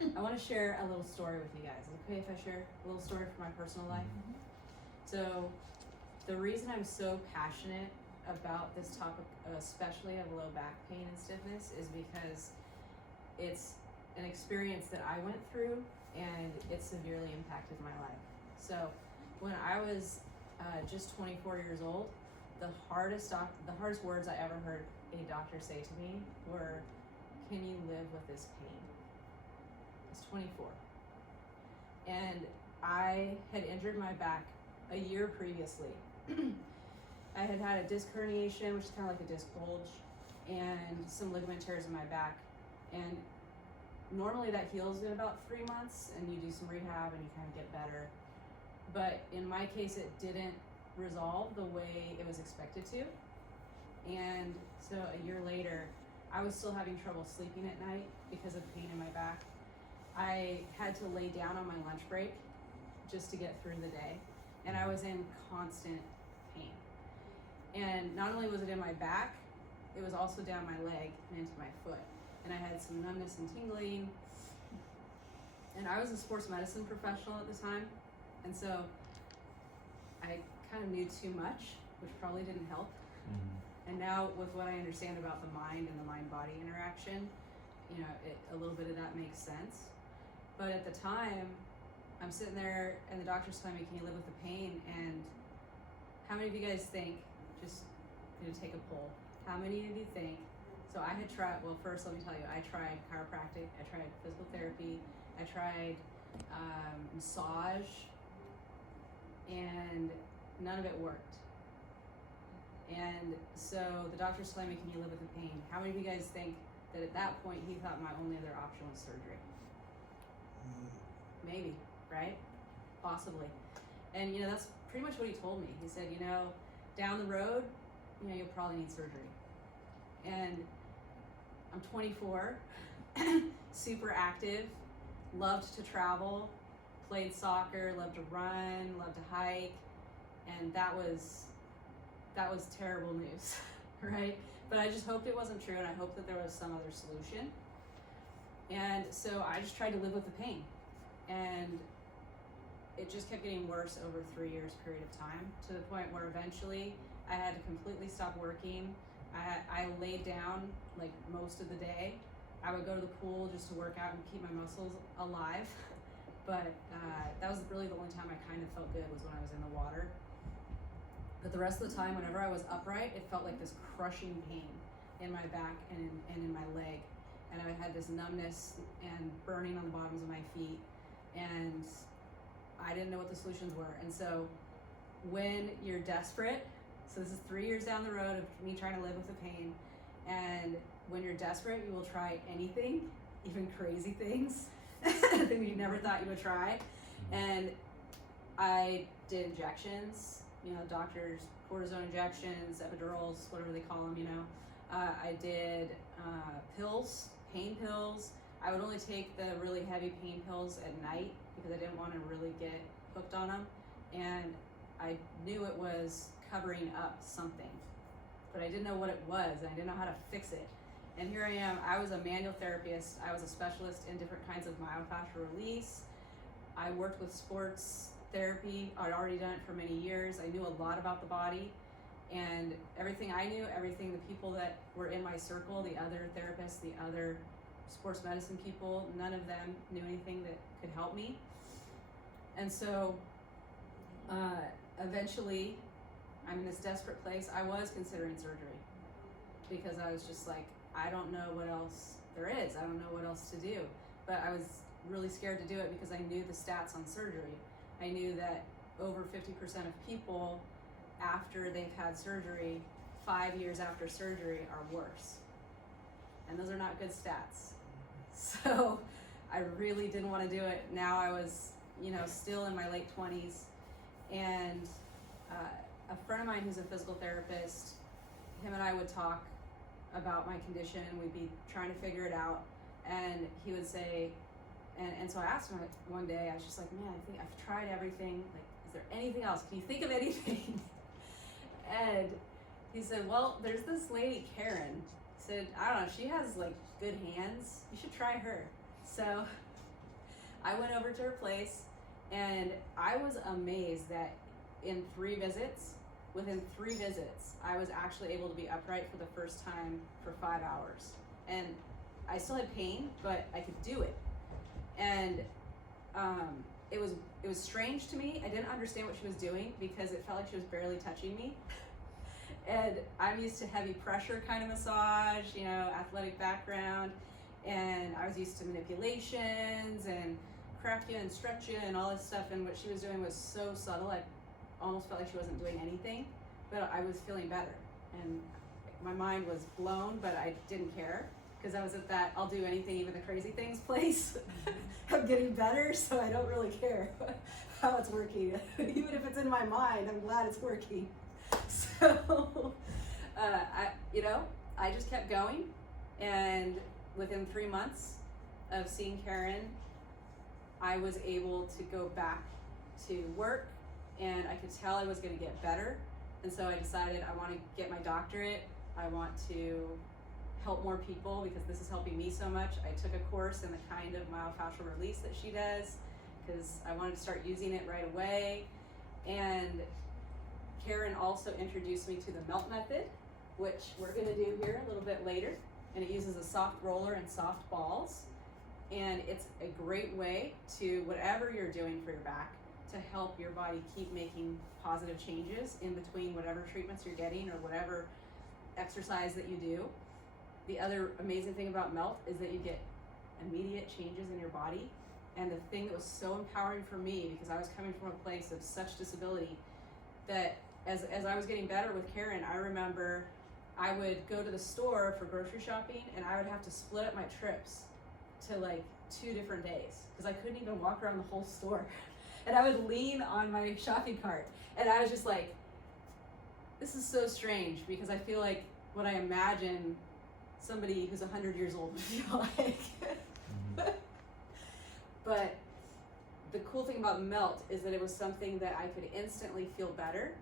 I want to share a little story with you guys. Is it okay if I share a little story from my personal life? Mm-hmm. So, the reason I'm so passionate about this topic, especially of low back pain and stiffness, is because it's an experience that I went through and it severely impacted my life. So, when I was just 24 years old, the hardest words I ever heard a doctor say to me were, "Can you live with this pain?" I was 24. And I had injured my back a year previously. I had had a disc herniation, which is kind of like a disc bulge, and some ligament tears in my back. And normally that heals in about 3 months, and you do some rehab and you kind of get better. But in my case, it didn't resolve the way it was expected to. And so a year later, I was still having trouble sleeping at night because of pain in my back. I had to lay down on my lunch break just to get through the day. And I was in constant pain. And not only was it in my back, it was also down my leg and into my foot. And I had some numbness and tingling. And I was a sports medicine professional at the time. And so I kind of knew too much, which probably didn't help. And now with what I understand about the mind and the mind-body interaction, a little bit of that makes sense. But at the time, I'm sitting there and the doctor's telling me, "Can you live with the pain?" And how many of you guys think, just take a poll, how many of you think, so I had tried, well, first let me tell you, I tried chiropractic, I tried physical therapy, I tried massage, and none of it worked. And so the doctor's telling me, "Can you live with the pain?" How many of you guys think that at that point he thought my only other option was surgery? Maybe, right? Possibly. And that's pretty much what he told me. He said, down the road, you'll probably need surgery. And I'm 24, super active, loved to travel, played soccer, loved to run, loved to hike, and that was terrible news, right? But I just hoped it wasn't true, and I hoped that there was some other solution. And so I just tried to live with the pain. And it just kept getting worse over a 3 years period of time, to the point where eventually I had to completely stop working. I laid down like most of the day. I would go to the pool just to work out and keep my muscles alive. But that was really the only time I kind of felt good, was when I was in the water. But the rest of the time, whenever I was upright, it felt like this crushing pain in my back and in my leg. And I had this numbness and burning on the bottoms of my feet. And I didn't know what the solutions were. And so when you're desperate, so this is 3 years down the road of me trying to live with the pain, and when you're desperate, you will try anything, even crazy things, things you never thought you would try. And I did injections, doctors, cortisone injections, epidurals, whatever they call them, I did pills, pain pills. I would only take the really heavy pain pills at night because I didn't want to really get hooked on them. And I knew it was covering up something, but I didn't know what it was, and I didn't know how to fix it. And here I am, I was a manual therapist. I was a specialist in different kinds of myofascial release. I worked with sports therapy. I'd already done it for many years. I knew a lot about the body, and everything I knew, everything the people that were in my circle, the other therapists, the other sports medicine people, none of them knew anything that could help me. And so eventually, I'm in this desperate place. I was considering surgery because I was just like, I don't know what else there is. I don't know what else to do. But I was really scared to do it because I knew the stats on surgery. I knew that over 50% of people, after they've had surgery, 5 years after surgery, are worse. And those are not good stats. So I really didn't want to do it. Now I was, still in my late 20s. And a friend of mine who's a physical therapist, him and I would talk about my condition. We'd be trying to figure it out. And he would say, and so I asked him one day, I was just like, man, I think I've tried everything. Like, is there anything else? Can you think of anything? And he said, well, there's this lady, Karen. He said, I don't know, she has like good hands. You should try her. So I went over to her place, and I was amazed that within 3 visits, I was actually able to be upright for the first time for 5 hours. And I still had pain, but I could do it. And it was strange to me. I didn't understand what she was doing because it felt like she was barely touching me. And I'm used to heavy pressure kind of massage, athletic background. And I was used to manipulations and crack you and stretch you and all this stuff. And what she was doing was so subtle. I almost felt like she wasn't doing anything, but I was feeling better. And my mind was blown, but I didn't care because I was at that I'll do anything, even the crazy things place. I'm getting better, so I don't really care how it's working. Even if it's in my mind, I'm glad it's working. So, I just kept going, and within 3 months of seeing Karen, I was able to go back to work, and I could tell I was going to get better. And so I decided I want to get my doctorate. I want to help more people because this is helping me so much. I took a course in the kind of myofascial release that she does because I wanted to start using it right away. And Karen also introduced me to the melt method, which we're going to do here a little bit later. And it uses a soft roller and soft balls. And it's a great way to, whatever you're doing for your back, to help your body keep making positive changes in between whatever treatments you're getting or whatever exercise that you do. The other amazing thing about melt is that you get immediate changes in your body. And the thing that was so empowering for me, because I was coming from a place of such disability, that as I was getting better with Karen, I remember I would go to the store for grocery shopping and I would have to split up my trips to like 2 different days because I couldn't even walk around the whole store. And I would lean on my shopping cart. And I was just like, this is so strange because I feel like what I imagine somebody who's 100 years old would feel like. But the cool thing about melt is that it was something that I could instantly feel better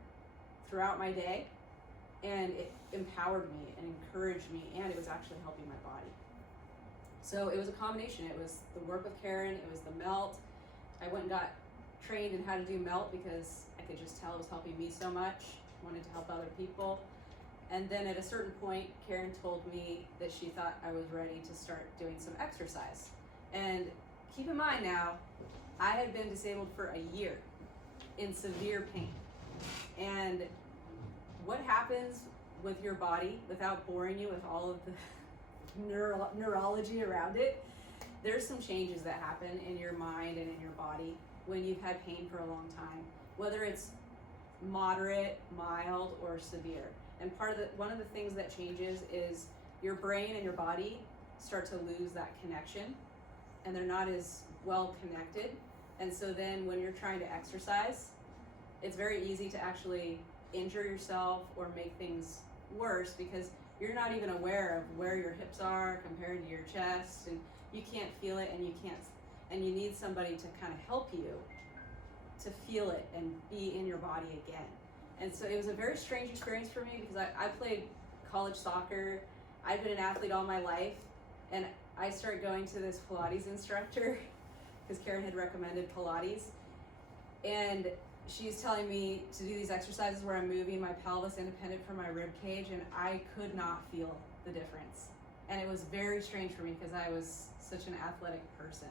throughout my day, and it empowered me and encouraged me, and it was actually helping my body. So it was a combination. It was the work with Karen, it was the melt. I went and got trained in how to do melt because I could just tell it was helping me so much, wanted to help other people. And then at a certain point, Karen told me that she thought I was ready to start doing some exercise. And keep in mind now, I had been disabled for a year in severe pain. And what happens with your body, without boring you with all of the neurology around it, there's some changes that happen in your mind and in your body when you've had pain for a long time, whether it's moderate, mild, or severe. And one of the things that changes is your brain and your body start to lose that connection, and they're not as well connected. And so then when you're trying to exercise, it's very easy to actually injure yourself or make things worse because you're not even aware of where your hips are compared to your chest, and you can't feel it, and you need somebody to kind of help you to feel it and be in your body again. And so it was a very strange experience for me because I played college soccer. I've been an athlete all my life, and I started going to this Pilates instructor because Karen had recommended Pilates. And she's telling me to do these exercises where I'm moving my pelvis independent from my rib cage, and I could not feel the difference. And it was very strange for me because I was such an athletic person.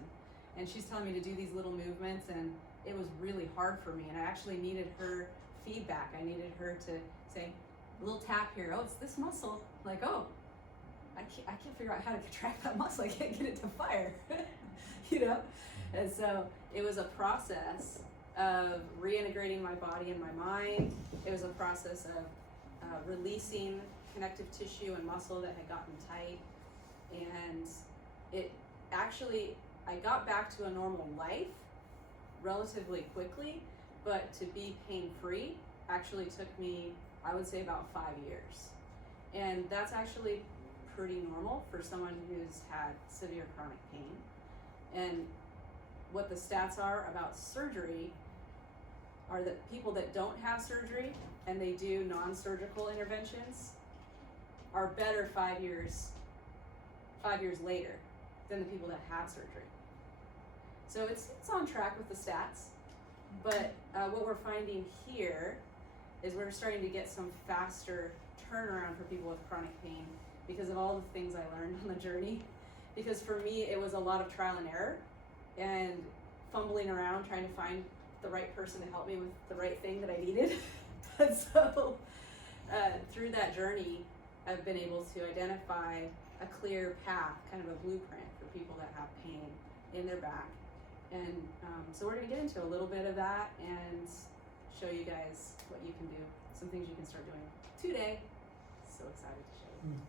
And she's telling me to do these little movements, and it was really hard for me. And I actually needed her feedback. I needed her to say, a little tap here. Oh, it's this muscle. Like, oh, I can't figure out how to contract that muscle. I can't get it to fire, And so it was a process of reintegrating my body and my mind. It was a process of releasing connective tissue and muscle that had gotten tight. And it actually, I got back to a normal life relatively quickly, but to be pain-free actually took me, I would say, about 5 years. And that's actually pretty normal for someone who's had severe chronic pain. And what the stats are about surgery are that people that don't have surgery and they do non-surgical interventions are better 5 years later than the people that have surgery. So it's on track with the stats, but what we're finding here is we're starting to get some faster turnaround for people with chronic pain because of all the things I learned on the journey. Because for me, it was a lot of trial and error and fumbling around trying to find the right person to help me with the right thing that I needed. But so through that journey, I've been able to identify a clear path, kind of a blueprint for people that have pain in their back. And so we're going to get into a little bit of that and show you guys what you can do, some things you can start doing today. So excited to show you.